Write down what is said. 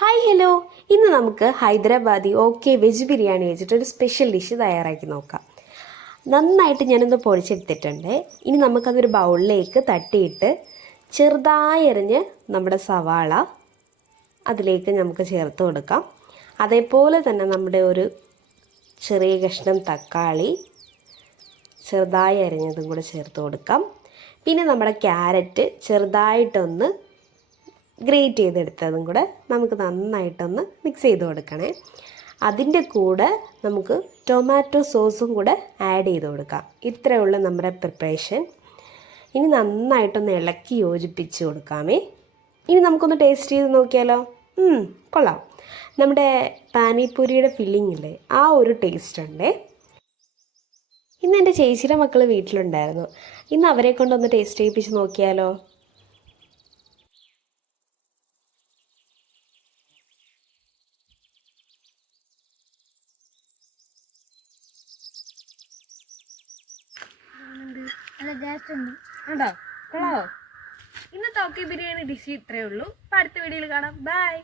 Hi hello, ഇന്ന് നമുക്ക് Hyderabadi veg biryani വെച്ചിട്ടൊരു സ്പെഷ്യൽ ഡിഷ് തയ്യാറാക്കി നോക്കാം. നന്നായിട്ട് ഞാനൊന്ന് പൊടിച്ചെടുത്തിട്ടുണ്ട്. ഇനി നമുക്കതൊരു ബൗളിലേക്ക് തട്ടിയിട്ട് ചെറുതായി എറിഞ്ഞ് നമ്മുടെ സവാള അതിലേക്ക് നമുക്ക് ചേർത്ത് കൊടുക്കാം. അതേപോലെ തന്നെ നമ്മുടെ ഒരു ചെറിയ കഷ്ണം തക്കാളി ചെറുതായി അരിഞ്ഞതും കൂടെ ചേർത്ത് കൊടുക്കാം. പിന്നെ നമ്മുടെ ക്യാരറ്റ് ചെറുതായിട്ടൊന്ന് ഗ്രേറ്റ് ചെയ്തെടുത്തതും കൂടെ നമുക്ക് നന്നായിട്ടൊന്ന് മിക്സ് ചെയ്ത് കൊടുക്കണേ. അതിൻ്റെ കൂടെ നമുക്ക് ടൊമാറ്റോ സോസും കൂടെ ആഡ് ചെയ്ത് കൊടുക്കാം. ഇത്രയേ ഉള്ളൂ നമ്മുടെ പ്രിപ്പറേഷൻ. ഇനി നന്നായിട്ടൊന്ന് ഇളക്കി യോജിപ്പിച്ച് കൊടുക്കാമേ. ഇനി നമുക്കൊന്ന് ടേസ്റ്റ് ചെയ്ത് നോക്കിയാലോ? കൊള്ളാം. നമ്മുടെ പാനിപ്പൂരിയുടെ ഫില്ലിംഗ് ഇല്ലേ, ആ ഒരു ടേസ്റ്റ് ഉണ്ടേ. ഇന്ന് എൻ്റെ ചേച്ചിയുടെ മക്കൾ വീട്ടിലുണ്ടായിരുന്നു. ഇന്ന് അവരെ കൊണ്ടൊന്ന് ടേസ്റ്റ് ചെയ്യിപ്പിച്ച് നോക്കിയാലോ? നല്ല ടേസ്റ്റ് ഉണ്ട്. ഉണ്ടോ? കൊള്ളാമോ? ഇന്നത്തെ ബിരിയാണി ഡിഷ് ഇത്രയേ ഉള്ളൂ. അടുത്ത വീഡിയോയിൽ കാണാം. ബൈ.